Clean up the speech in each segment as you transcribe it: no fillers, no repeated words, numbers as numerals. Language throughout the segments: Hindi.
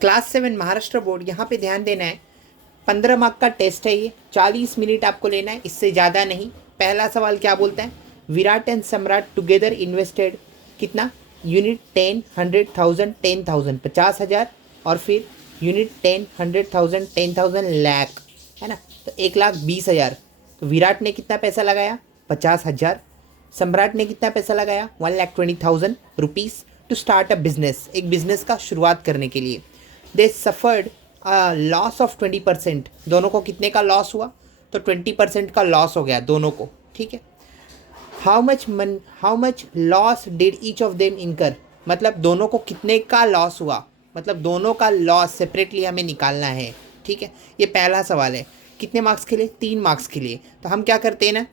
क्लास 7 महाराष्ट्र बोर्ड, यहाँ पे ध्यान देना है। 15 मार्क का टेस्ट है ये, 40 मिनट आपको लेना है, इससे ज़्यादा नहीं। पहला सवाल क्या बोलता है, विराट एंड सम्राट टुगेदर इन्वेस्टेड कितना, यूनिट 10, 100,000, 10,000, 50,000, और फिर यूनिट 10, 100,000, 10,000 लाख, है ना। तो 1,20,000। तो विराट ने कितना पैसा लगाया, 50,000। सम्राट ने कितना पैसा लगाया, 1,20,000 rupees to start a business, एक बिजनेस का शुरुआत करने के लिए। They suffered loss of 20%। दोनों को कितने का लॉस हुआ, तो 20% का लॉस हो गया दोनों को, ठीक है। How much loss did each of them इनकर, मतलब दोनों को कितने का लॉस हुआ, मतलब दोनों का लॉस सेपरेटली हमें निकालना है, ठीक है। ये पहला सवाल है। कितने मार्क्स के लिए, 3 मार्क्स के लिए। तो हम क्या करते हैं ना,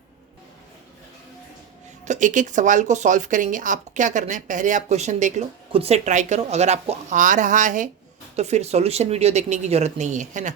तो एक एक सवाल को सॉल्व करेंगे। आपको क्या करना है, पहले आप क्वेश्चन देख लो, खुद से ट्राई करो। अगर आपको आ रहा है तो फिर सॉल्यूशन वीडियो देखने की ज़रूरत नहीं है ना।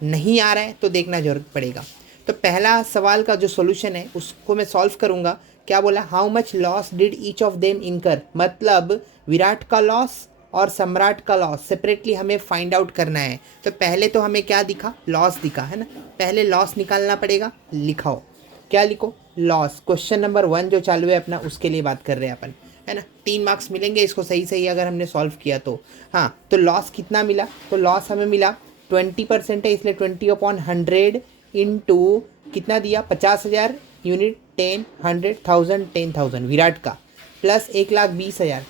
नहीं आ रहा है तो देखना ज़रूरत पड़ेगा। तो पहला सवाल का जो सॉल्यूशन है उसको मैं सॉल्व करूँगा। क्या बोला, how much loss did each of them इनकर, मतलब विराट का लॉस और सम्राट का लॉस सेपरेटली हमें फाइंड आउट करना है। तो पहले तो हमें क्या दिखा, लॉस दिखा, है ना। पहले लॉस निकालना पड़ेगा, लिखाओ। क्या लिखो, लॉस। क्वेश्चन नंबर 1 जो चालू है अपना, उसके लिए बात कर रहे हैं अपन, है ना। 3 मार्क्स मिलेंगे इसको सही सही अगर हमने सॉल्व किया तो। हाँ, तो लॉस कितना मिला, तो लॉस हमें मिला 20% है, इसलिए 20/100 इंटू कितना दिया, 50,000 यूनिट 10, 100,000, 10,000 विराट का, प्लस 1,20,000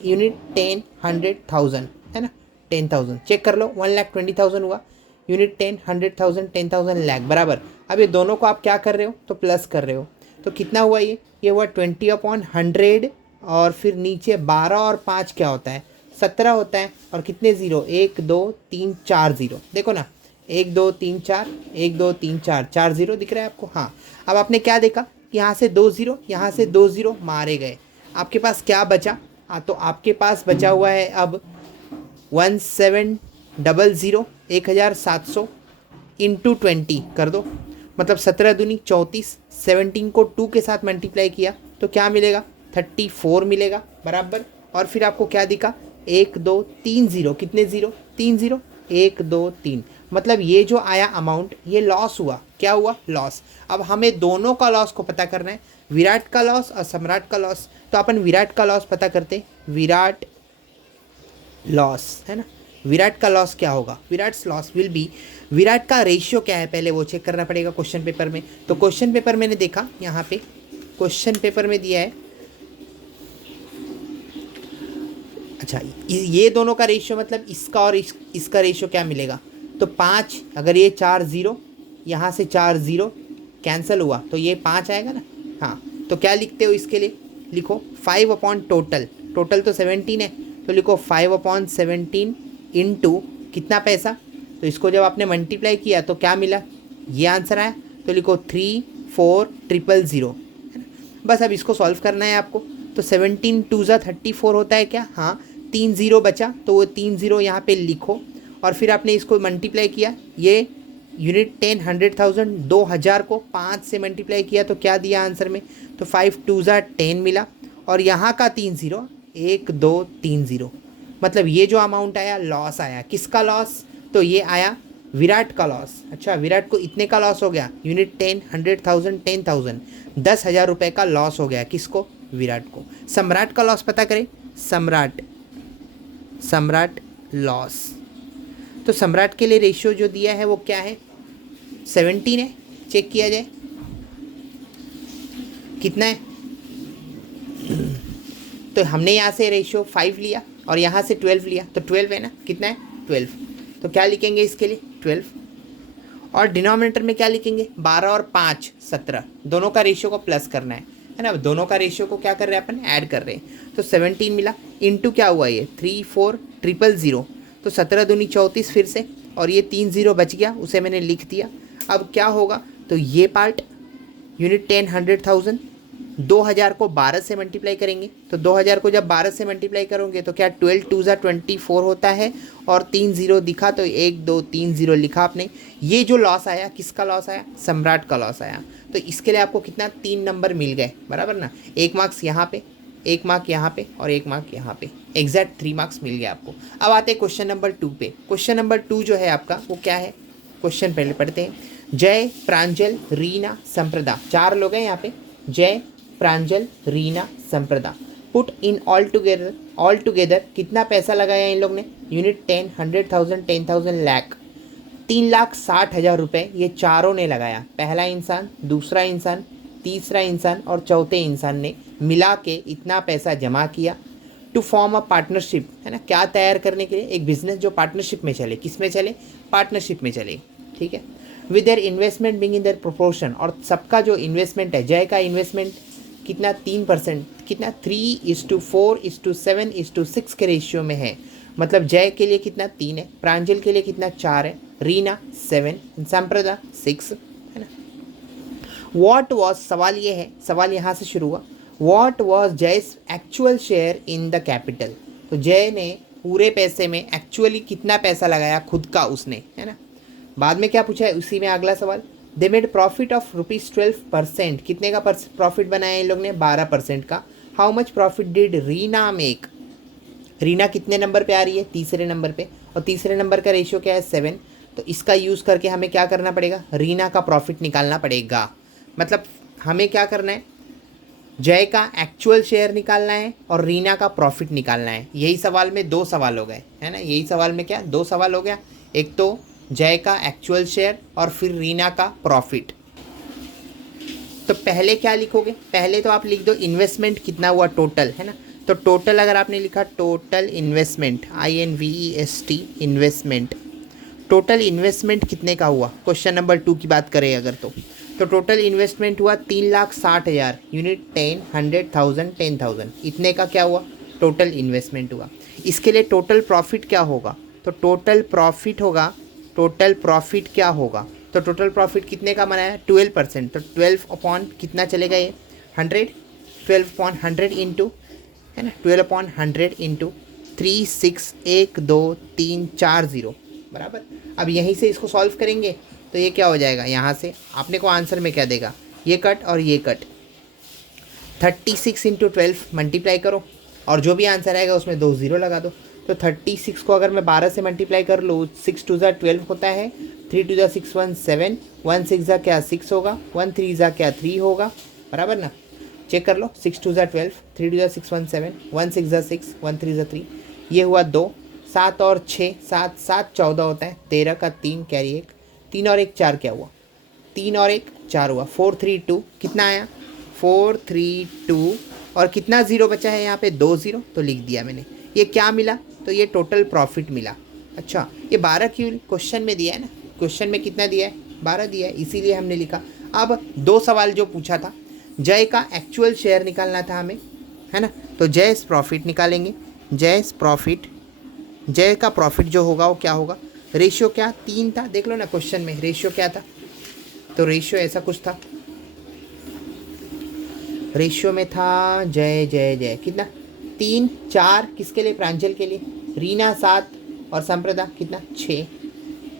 यूनिट 10, 100,000, है ना। 10,000 चेक कर लो, 1,20,000 हुआ, यूनिट 10, 100,000, 10,000 लाख बराबर। अब ये दोनों को आप क्या कर रहे हो, तो प्लस कर रहे हो। तो कितना हुआ ये हुआ 20/100, और फिर नीचे 12 और 5 क्या होता है, 17 होता है। और कितने ज़ीरो, 1 2 3 4 ज़ीरो, देखो ना, 1 2 3 4, 1 2 3 4, 4 ज़ीरो दिख रहा है आपको। हाँ, अब आपने क्या देखा कि यहाँ से 2 ज़ीरो, यहाँ से 2 ज़ीरो मारे गए। आपके पास क्या बचा, तो आपके पास बचा हुआ है अब 1700, 1,700 इंटू 20 कर दो, मतलब 17 दूनी 34, 17 को 2 के साथ मल्टीप्लाई किया तो क्या मिलेगा, 34 मिलेगा बराबर। और फिर आपको क्या दिखा, 1 2 3 ज़ीरो, कितने ज़ीरो, 3 ज़ीरो, 1 2 3, मतलब ये जो आया अमाउंट ये लॉस हुआ। क्या हुआ, लॉस। अब हमें दोनों का लॉस को पता करना है, विराट का लॉस और सम्राट का लॉस। तो अपन विराट का लॉस पता करते, विराट लॉस, है ना। विराट का लॉस क्या होगा, Virat's loss will be, Virat का रेशियो क्या है पहले वो चेक करना पड़ेगा क्वेश्चन पेपर में। तो क्वेश्चन पेपर मैंने देखा, यहाँ पे क्वेश्चन पेपर में दिया है, अच्छा ये दोनों का रेशियो मतलब इसका और इसका रेशियो क्या मिलेगा, तो 5, अगर ये 4 ज़ीरो, यहाँ से 4 ज़ीरो कैंसिल हुआ तो ये 5 आएगा ना। हाँ, तो क्या लिखते हो इसके लिए, लिखो 5/टोटल, टोटल तो 17 है, तो लिखो 5/17 इंटू कितना पैसा, तो इसको जब आपने मल्टीप्लाई किया तो क्या मिला, ये आंसर आया। तो लिखो 3,4,000, है ना। बस अब इसको सॉल्व करना है आपको। तो 17 2 ज़ा 34 होता है क्या, हाँ, 3 ज़ीरो बचा तो वो 3 ज़ीरो यहाँ पे लिखो, और फिर आपने इसको मल्टीप्लाई किया, ये यूनिट 10, 100,000, 2,000 को 5 से मल्टीप्लाई किया तो क्या दिया आंसर में, तो 5 2 ज़ा 10 मिला, और यहाँ का 3 ज़ीरो, 1 2 3 ज़ीरो, मतलब ये जो अमाउंट आया लॉस आया। किसका लॉस, तो ये आया विराट का लॉस। अच्छा, विराट को इतने का लॉस हो गया, यूनिट 10, 100,000, 10,000, 10,000 रुपये का लॉस हो गया। किसको, विराट को। सम्राट का लॉस पता करें, सम्राट लॉस, तो सम्राट के लिए रेशियो जो दिया है वो क्या है, 17 है। चेक किया जाए कितना है, तो हमने यहाँ से रेशियो 5 लिया और यहाँ से 12 लिया, तो 12 है ना, कितना है 12। तो क्या लिखेंगे इसके लिए 12, और डिनोमिनेटर में क्या लिखेंगे, 12 और 5 17, दोनों का रेशियो को प्लस करना है ना। दोनों का रेशियो को क्या कर रहे हैं अपन, ऐड कर रहे हैं। तो 17 मिला, इंटू क्या हुआ ये 3,4,000, तो 17 दूनी 34 फिर से, और ये 3 ज़ीरो बच गया उसे मैंने लिख दिया। अब क्या होगा, तो ये पार्ट यूनिट 10, 100,000, 2,000 को 12 से मल्टीप्लाई करेंगे, तो 2,000 को जब 12 से मल्टीप्लाई करोगे तो क्या 12 2 ज़ा 24 होता है, और 3 ज़ीरो दिखा तो 1 2 3 ज़ीरो लिखा आपने। ये जो लॉस आया, किसका लॉस आया, सम्राट का लॉस आया। तो इसके लिए आपको कितना, 3 नंबर मिल गए बराबर ना। 1 मार्क्स यहाँ पे, 1 मार्क यहाँ पे और 1 मार्क यहाँ पे, एग्जैक्ट 3 मार्क्स मिल गया आपको। अब आते हैं क्वेश्चन नंबर 2 पे। क्वेश्चन नंबर 2 जो है आपका वो क्या है, क्वेश्चन पहले पढ़ते हैं। जय, प्रांजल, रीना, संप्रदा, 4 लोग हैं यहाँ पे, Jay, Pranjal, Reena, Samprada. Put in all together कितना पैसा लगाया इन लोग ने, यूनिट 10, 100,000, 10,000, लाख, 3,60,000 रुपये ये चारों ने लगाया। पहला इंसान, दूसरा इंसान, तीसरा इंसान और चौथे इंसान ने मिला के इतना पैसा जमा किया। टू फॉर्म अ पार्टनरशिप, है ना, क्या तैयार करने के लिए, एक बिजनेस जो पार्टनरशिप में चले। किस में चले, पार्टनरशिप में चले, ठीक है। With their investment being in their proportion, और सबका जो इन्वेस्टमेंट है, जय का इन्वेस्टमेंट कितना, 3%, कितना 3:4:7:6 के रेशियो में है। मतलब जय के लिए कितना 3 है, प्रांजल के लिए कितना 4 है, रीना 7, संप्रदा 6, है ना। वॉट वॉज, सवाल ये है, सवाल यहाँ से शुरू हुआ, what was JAYS actual share in the capital. तो जय ने पूरे पैसे में एक्चुअली कितना पैसा लगाया खुद का उसने, है ना। बाद में क्या पूछा है उसी में अगला सवाल, दे मेड प्रॉफिट ऑफ ₹12%, कितने का प्रॉफिट बनाया इन लोग ने, 12% का। How much profit did Reena make, Reena कितने नंबर पे आ रही है, तीसरे नंबर पे, और तीसरे नंबर का रेशियो क्या है 7। तो इसका यूज़ करके हमें क्या करना पड़ेगा, रीना का प्रॉफिट निकालना पड़ेगा। मतलब हमें क्या करना है, जय का एक्चुअल शेयर निकालना है और रीना का प्रॉफिट निकालना है। यही सवाल में 2 सवाल हो गए, है ना, यही सवाल में क्या 2 सवाल हो गया, एक तो जय का एक्चुअल शेयर और फिर रीना का प्रॉफिट। तो पहले क्या लिखोगे, पहले तो आप लिख दो इन्वेस्टमेंट कितना हुआ टोटल, है ना। तो टोटल अगर आपने लिखा total investment, INVEST investment, total investment कितने का हुआ, क्वेश्चन नंबर 2 की बात करें अगर तो टोटल इन्वेस्टमेंट हुआ 3,60,000, यूनिट 10, 100,000, 10,000, इतने का क्या हुआ, टोटल इन्वेस्टमेंट हुआ। इसके लिए टोटल प्रॉफिट क्या होगा, तो टोटल प्रॉफिट होगा, टोटल प्रॉफिट क्या होगा, तो टोटल प्रॉफिट कितने का बनाया 12%, तो 12 अपॉन कितना चलेगा ये 100, 12 अपॉन 100 इंटू, है ना, 12 अपॉन 100 इंटू 361234 बराबर। अब यहीं से इसको सॉल्व करेंगे तो ये क्या हो जाएगा, यहाँ से आपने को आंसर में क्या देगा, ये कट और ये कट, 36 इंटू 12 मल्टीप्लाई करो और जो भी आंसर आएगा उसमें 2 0 लगा दो। तो 36 को अगर मैं 12 से मल्टीप्लाई कर लूँ, 6 2 ज़ा 12 होता है, 3 2 ज़ा 6 1 7, 1 6 ज़ा क्या 6 होगा, 1 3 ज़ा क्या 3 होगा, बराबर ना, चेक कर लो, 6 2 ज़ा 12, 3 2 ज़ा 6 1 7, 1 6 ज़ा 6, 1 3 ज़ा 3, ये हुआ 2, 7 और 6, 7 7 14 होता है, 13 का 3 कैरी 1, 3 और 1 4 क्या हुआ, 3 और 1 4 हुआ, 4 3 2 कितना आया 4 3 2, और कितना ज़ीरो बचा है यहाँ पे 2 0, तो लिख दिया मैंने। ये क्या मिला, तो ये टोटल प्रॉफिट मिला। अच्छा ये 12 क्यों क्वेश्चन में दिया है ना, क्वेश्चन में कितना दिया है 12 दिया है, इसीलिए हमने लिखा। अब 2 सवाल जो पूछा था, जय का एक्चुअल शेयर निकालना था हमें, है ना, तो जयस प्रॉफिट निकालेंगे, जयस प्रॉफिट, जय का प्रॉफिट जो होगा वो क्या होगा, रेशियो क्या 3 था, देख लो ना क्वेश्चन में रेशियो क्या था, तो रेशियो ऐसा कुछ था, रेशियो में था जय जय जय कितना 3 4, किसके लिए, प्रांजल के लिए, रीना 7 और संप्रदा कितना 6,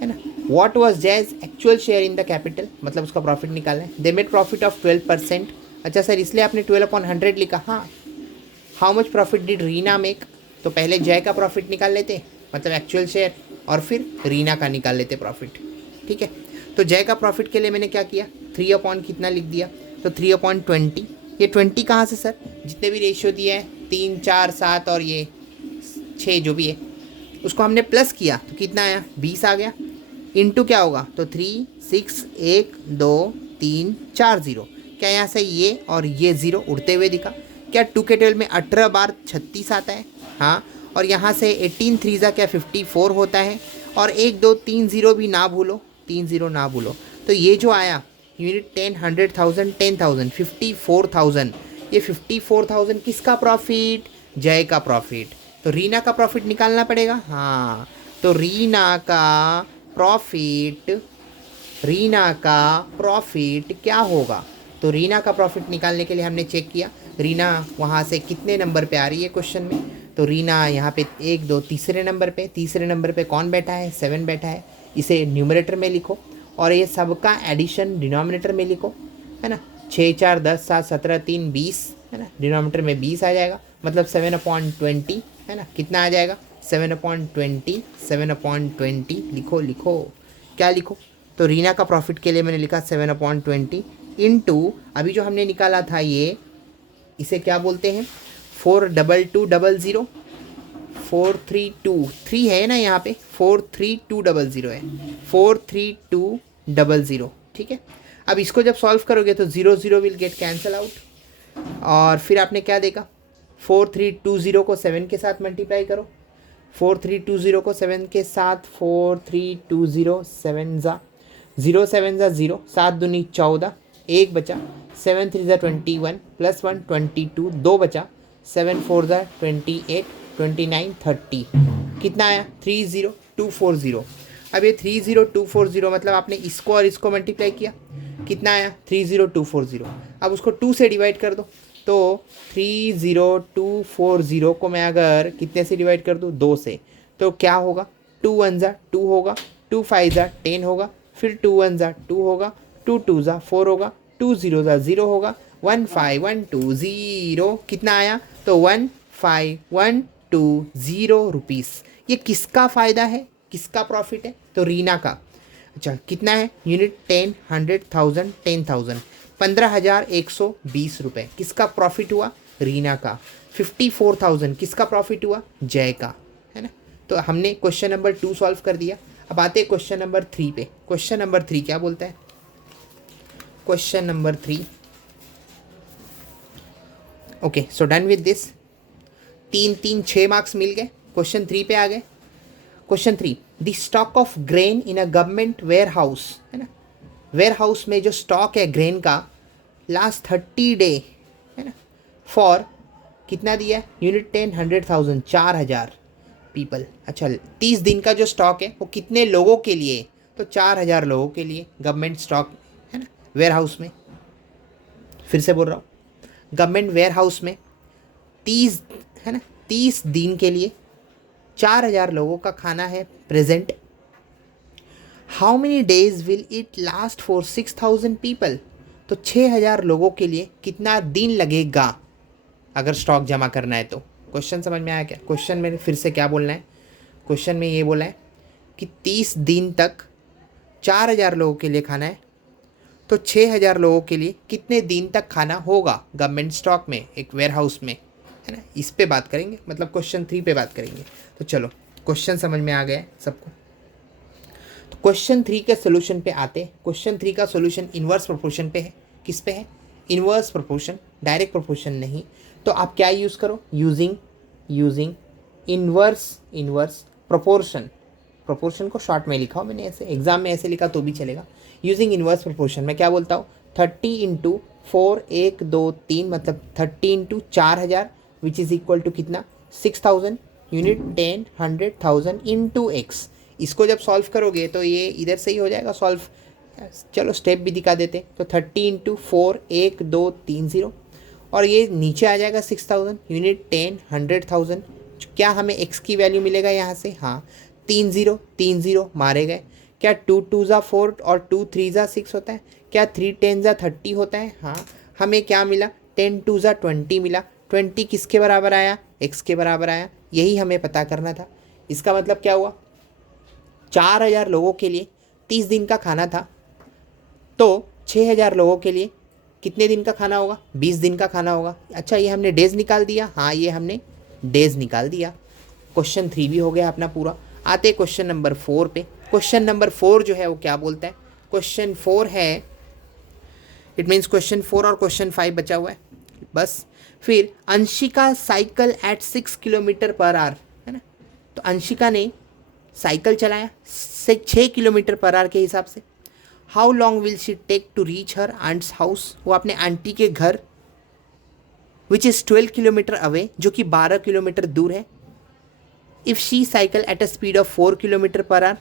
है ना। What was JAYS actual share in the capital, मतलब उसका प्रॉफिट निकालना है। दे मेड प्रॉफिट ऑफ 12%, अच्छा सर इसलिए आपने 12 अपॉन 100 लिखा, हाँ। How much profit did Reena make, तो पहले जय का प्रॉफिट निकाल लेते, मतलब एक्चुअल शेयर, और फिर रीना का निकाल लेते प्रॉफिट, ठीक है। तो जय का प्रॉफिट के लिए मैंने क्या किया, 3 अपॉन कितना लिख दिया, तो 3 अपॉन 20, ये 20 कहाँ से सर, जितने भी रेशियो दिए हैं 3 4 7 और ये 6 जो भी है उसको हमने प्लस किया तो कितना आया 20 आ गया, इंटू क्या होगा, तो 3 6 1 2 3 4 0, क्या यहाँ से ये और ये 0 उड़ते हुए दिखा, क्या 2 के 12 में 18 बार 36 आता है, हाँ, और यहाँ से 18 3 ज़ा क्या 54 होता है, और 1 2 3 0 भी ना भूलो, 3 0 ना भूलो, तो ये जो आया यूनिट 10 100,000 10,000 54,000, ये 54,000 किसका प्रॉफिट, जय का प्रॉफिट। तो रीना का प्रॉफिट निकालना पड़ेगा, हाँ, तो रीना का प्रॉफिट क्या होगा, तो रीना का प्रॉफिट निकालने के लिए हमने चेक किया रीना वहाँ से कितने नंबर पे आ रही है क्वेश्चन में, तो रीना यहाँ पे 1 2 तीसरे नंबर पे कौन बैठा है 7 बैठा है, इसे न्यूमरेटर में लिखो और ये सबका एडिशन डिनोमिनेटर में लिखो, है ना, 6 4 10 7 17 3 20, है है ना, डिनोमिनेटर में 20 आ जाएगा, मतलब 7/20 है ना, कितना आ जाएगा 7/20, 7/20 लिखो लिखो, क्या लिखो, तो रीना का प्रॉफिट के लिए मैंने लिखा 7/20 इंटू अभी जो हमने निकाला था ये, इसे क्या बोलते हैं 42200, 432 है ना यहाँ पे 43200 है, 43200, ठीक है। अब इसको जब सॉल्व करोगे तो 0 विल गेट कैंसल आउट, और फिर आपने क्या देखा 4320 को 7 के साथ मल्टीप्लाई करो, 4320 को 7 के साथ, 4320 7 ज़ा 0 7 ज़ा 0, 7 दूनी 14, 1 बचा, 7 3 ज़ा 21 प्लस 1 22, 2 बचा, 7 4 ज़ा 28, 29 30, कितना आया 30240। अब ये 30240 मतलब आपने इसको और इसको मल्टीप्लाई किया, कितना आया 30240। अब उसको 2 से डिवाइड कर दो, तो 30240 को मैं अगर कितने से डिवाइड कर दूँ 2 से, तो क्या होगा 2 1 ज़ा 2 होगा, 2 5 ज़ा 10 होगा, फिर 2 1 ज़ा 2 होगा, 2 2 ज़ा 4 होगा, 2 0 ज़ा 0 होगा, 15120 कितना आया, तो 15,120 रुपीज़। ये किसका फ़ायदा है, किसका प्रॉफिट है, तो रीना का। अच्छा कितना है यूनिट 10 100 1000 10,000 15,120 रुपये किसका प्रॉफिट हुआ, रीना का। 54,000 किसका प्रॉफिट हुआ, जय का, है ना। तो हमने क्वेश्चन नंबर 2 सॉल्व कर दिया। अब आते हैं क्वेश्चन नंबर 3 पे। क्वेश्चन नंबर 3 क्या बोलता है, question number 3, okay so done with this, 6 marks मिल गए। क्वेश्चन 3 पे आ गए। Question 3, the stock of grain in a government warehouse, है ना, वेयर हाउस में जो स्टॉक है ग्रेन का लास्ट 30 डे, है ना, फॉर कितना दिया है यूनिट 10 100,000 4000 पीपल। अच्छा 30 दिन का जो स्टॉक है वो कितने लोगों के लिए, तो 4000 लोगों के लिए गवर्नमेंट स्टॉक, है ना, वेयर हाउस में। फिर से बोल रहा हूँ, गवर्नमेंट वेयर हाउस में 30, है ना, 30 दिन के लिए 4000 लोगों का खाना है present. How many days will it last for 6000 people, तो 6000 लोगों के लिए कितना दिन लगेगा अगर स्टॉक जमा करना है तो। क्वेश्चन समझ में आया क्या, क्वेश्चन में फिर से क्या बोलना है, क्वेश्चन में ये बोला है कि 30 दिन तक 4000 लोगों के लिए खाना है, तो 6000 लोगों के लिए कितने दिन तक खाना होगा गवर्नमेंट स्टॉक में एक वेयर हाउस में, है ना। इस पे बात करेंगे, मतलब क्वेश्चन 3 पे बात करेंगे। तो चलो क्वेश्चन समझ में आ गया है सबको। तो क्वेश्चन 3 के सोल्यूशन पे आते हैं। क्वेश्चन 3 का सोल्यूशन इन्वर्स प्रोपोर्शन पे है। किस पे है, इन्वर्स प्रोपोर्शन, डायरेक्ट प्रोपोर्शन नहीं। तो आप क्या यूज़ करो, यूजिंग इन्वर्स प्रोपोर्शन। प्रोपोर्शन को शॉर्ट में लिखा हो मैंने, ऐसे एग्जाम में ऐसे लिखा तो भी चलेगा। यूजिंग इन्वर्स प्रोपोर्शन मैं क्या बोलता हूँ, 30 इंटू 4 1 2 3 मतलब 30 into 4000 which is equal to कितना 6000 यूनिट 10 100,000 इंटू एक्स। इसको जब सॉल्व करोगे तो ये इधर से ही हो जाएगा सॉल्व। चलो स्टेप भी दिखा देते। तो 30 इंटू 4 1 2 3 0, और ये नीचे आ जाएगा 6000 यूनिट 10 100,000। क्या हमें एक्स की वैल्यू मिलेगा यहाँ से, हाँ 3 0 मारे गए। क्या 2 2 ज़ा 4 और 2 3 ज़ा 6 होता है, क्या 3 10 ज़ा 30 होता है, हाँ। हमें क्या मिला 10 2 ज़ा 20 मिला। 20 किसके बराबर आया, एक्स के बराबर आया। यही हमें पता करना था। इसका मतलब क्या हुआ, 4000 लोगों के लिए 30 दिन का खाना था, तो 6000 लोगों के लिए कितने दिन का खाना होगा, 20 दिन का खाना होगा। अच्छा ये हमने डेज निकाल दिया, हाँ ये हमने डेज निकाल दिया। क्वेश्चन 3 भी हो गया अपना पूरा। आते क्वेश्चन नंबर 4 पे। क्वेश्चन नंबर 4 जो है वो क्या बोलता है, क्वेश्चन 4 है, इट मीन्स क्वेश्चन 4 और क्वेश्चन 5 बचा हुआ है बस। फिर Anshika cycle at 6 kilometre per hour, है ना। तो अंशिका ने साइकिल चलाया 6 किलोमीटर पर आवर के हिसाब से। How long will she take to reach her aunt's house, वो अपने आंटी के घर विच इज़ 12 किलोमीटर अवे, जो कि 12 किलोमीटर दूर है। If she cycle at a speed of 4 kilometre per our,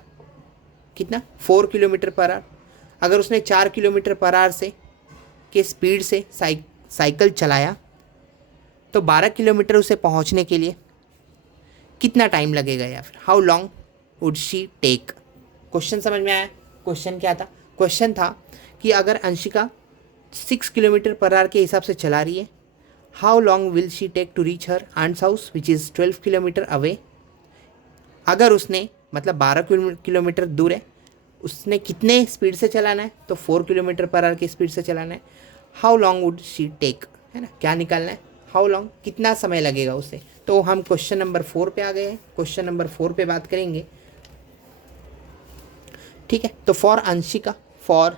कितना 4 किलोमीटर पर आवर। अगर उसने 4 किलोमीटर पर आवर से के स्पीड से साइकिल चलाया तो 12 किलोमीटर उसे पहुंचने के लिए कितना टाइम लगेगा, या फिर how long would she take. Question समझ में आया, क्वेश्चन क्या था, क्वेश्चन था कि अगर अंशिका 6 किलोमीटर पर आवर के हिसाब से चला रही है, how long will she take to reach her aunt's house which is 12 kilometre away. अगर उसने मतलब 12 किलोमीटर दूर है, उसने कितने स्पीड से चलाना है, तो 4 किलोमीटर पर आवर की स्पीड से चलाना है। How long would she take, है ना, क्या निकालना है, हाउ लॉन्ग, कितना समय लगेगा उसे। तो हम क्वेश्चन नंबर 4 पे आ गए हैं, क्वेश्चन नंबर 4 पे बात करेंगे। ठीक है, तो for Anshika, for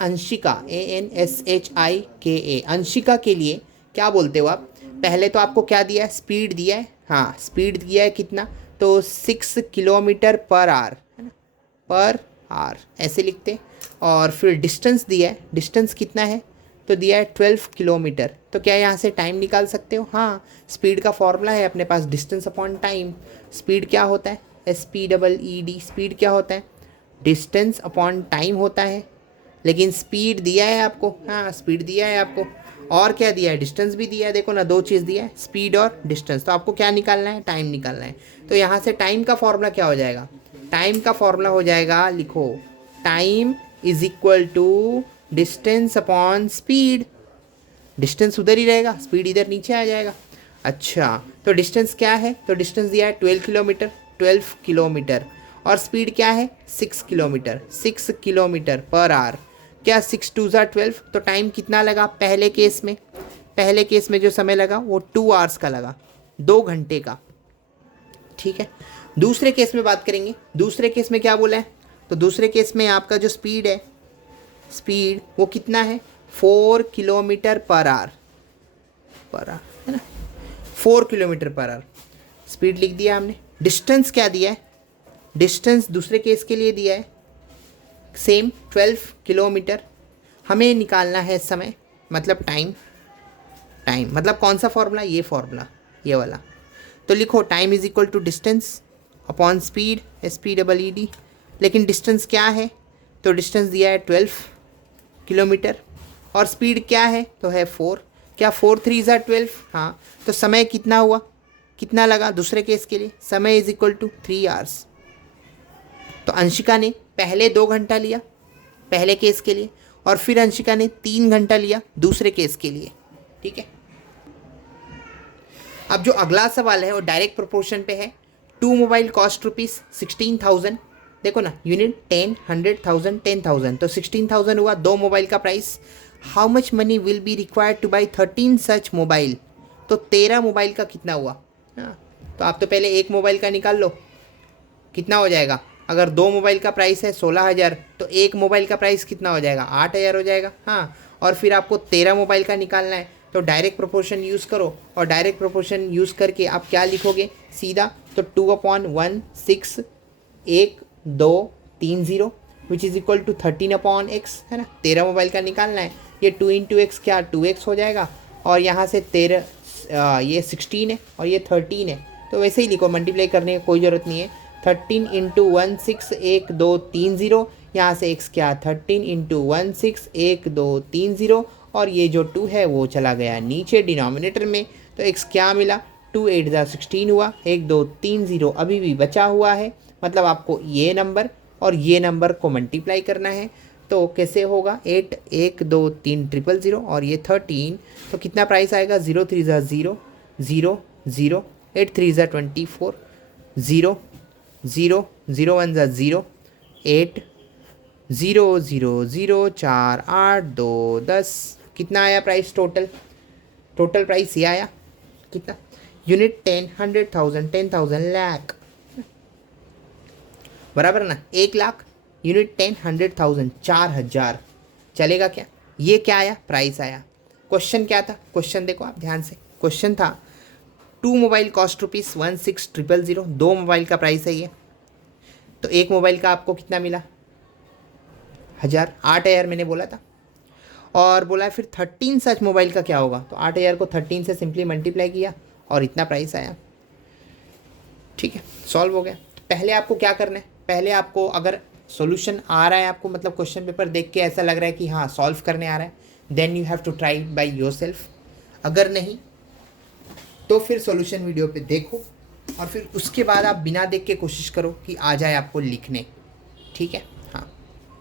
Anshika ANSHIKA, Anshika के लिए क्या बोलते हो आप। पहले तो आपको क्या दिया है, स्पीड दिया है, हाँ स्पीड दिया है कितना, तो 6 किलोमीटर पर आवर, है ना, पर आवर ऐसे लिखते हैं। और फिर डिस्टेंस दिया है, डिस्टेंस कितना है, तो दिया है 12 किलोमीटर। तो क्या यहाँ से टाइम निकाल सकते हो, हाँ स्पीड का फॉर्मूला है अपने पास, डिस्टेंस अपॉन टाइम। स्पीड क्या होता है, SPEED, स्पीड क्या होता है, डिस्टेंस अपॉन टाइम होता है। लेकिन स्पीड दिया है आपको, हाँ स्पीड दिया है आपको, और क्या दिया है, डिस्टेंस भी दिया है। देखो ना, दो चीज़ दिया है, स्पीड और डिस्टेंस। तो आपको क्या निकालना है, टाइम निकालना है। तो यहाँ से टाइम का फॉर्मूला क्या हो जाएगा, टाइम का फॉर्मूला हो जाएगा, लिखो, time is equal to distance upon speed. Distance उधर ही रहेगा, स्पीड इधर नीचे आ जाएगा। अच्छा, तो डिस्टेंस क्या है, तो डिस्टेंस दिया है 12 किलोमीटर, 12 किलोमीटर, और स्पीड क्या है 6 किलोमीटर, 6 किलोमीटर पर आवर। क्या 6 2 ज़ा 12, तो टाइम कितना लगा पहले केस में, पहले केस में जो समय लगा वो 2 आवर्स का लगा, 2 घंटे का। ठीक है, दूसरे केस में बात करेंगे। दूसरे केस में क्या बोला है, तो दूसरे केस में आपका जो स्पीड है, स्पीड वो कितना है, 4 किलोमीटर पर आवर, है ना, 4 किलोमीटर पर आवर स्पीड लिख दिया हमने। डिस्टेंस क्या दिया है, डिस्टेंस दूसरे केस के लिए दिया है सेम 12 किलोमीटर। हमें निकालना है समय, मतलब टाइम, टाइम मतलब कौन सा फॉर्मूला, ये फॉर्मूला, ये वाला। तो लिखो time is equal to distance upon speed, SPEED। लेकिन डिस्टेंस क्या है, तो डिस्टेंस दिया है 12 किलोमीटर, और स्पीड क्या है, तो है 4। क्या 4 3 ज़ा 12, हाँ। तो समय कितना हुआ, कितना लगा दूसरे केस के लिए, समय इज इक्वल टू 3 आवर्स। तो अंशिका ने पहले 2 घंटा लिया पहले केस के लिए, और फिर अंशिका ने 3 घंटा लिया दूसरे केस के लिए। ठीक है, अब जो अगला सवाल है वो डायरेक्ट प्रोपोर्शन पे है। 2 मोबाइल कॉस्ट ₹16,000। देखो ना, यूनिट 10, 100,000, 10,000, तो 16,000 हुआ 2 मोबाइल का price. How much money will be required two by 13 such mobile, तो 13 मोबाइल का कितना हुआ। हाँ, तो आप तो पहले एक मोबाइल का निकाल लो, कितना हो जाएगा। अगर 2 मोबाइल का प्राइस है 16,000, तो एक मोबाइल का प्राइस कितना हो जाएगा, 8,000 हो जाएगा। हाँ, और फिर आपको 13 मोबाइल का निकालना है, तो डायरेक्ट प्रोपोर्शन यूज़ करो, और डायरेक्ट प्रोपोर्शन यूज़ करके आप क्या लिखोगे सीधा, तो 2/1 6 1 2 3 0 विच इज़ इक्वल टू 13/x, है ना। 13 मोबाइल का निकालना है, ये 2 इंटू एक्स क्या 2x हो जाएगा, और यहाँ से 13 ये 16 है और ये 13 है, तो वैसे ही लिखो, मल्टीप्लाई करने की कोई ज़रूरत नहीं है। 13 इंटू 1 6 1 2 3 0, यहाँ से x क्या 13 इंटू 1 6 1 2 3 0, और ये जो 2 है वो चला गया नीचे डिनोमिनेटर में, तो x क्या मिला 2 8 ज़ा 16 हुआ, 1 2 3 0 अभी भी बचा हुआ है। मतलब आपको ये नंबर और ये नंबर को मल्टीप्लाई करना है, तो कैसे होगा 8 1 2 3 000 और ये 13, तो कितना प्राइस आएगा 0 3 ज़ा 0 0 0 8 3 ज़ा 24 0 0 0 1 ज़ा 0 8 0 0 0 4 8 2 10, कितना आया प्राइस टोटल, टोटल प्राइस ये आया कितना, यूनिट 10 100,000 10,000 लाख, बराबर ना, 1 लाख यूनिट 10 100,000 4,000, चलेगा क्या। ये क्या आया, प्राइस आया। क्वेश्चन क्या था, क्वेश्चन देखो आप ध्यान से, क्वेश्चन था 2 मोबाइल कॉस्ट ₹16,000, 2 मोबाइल का प्राइस है ये, तो एक मोबाइल का आपको कितना मिला 8,000 मैंने बोला था, और बोला फिर 13 सच मोबाइल का क्या होगा, तो 8,000 को 13 से सिंपली मल्टीप्लाई किया और इतना प्राइस आया। ठीक है, सॉल्व हो गया। पहले आपको क्या करना है, पहले आपको अगर सॉल्यूशन आ रहा है आपको, मतलब क्वेश्चन पेपर देख के ऐसा लग रहा है कि हाँ सॉल्व करने आ रहा है, then you have to try by yourself. अगर नहीं तो फिर सॉल्यूशन वीडियो पे देखो, और फिर उसके बाद आप बिना देख के कोशिश करो कि आ जाए आपको लिखने। ठीक है।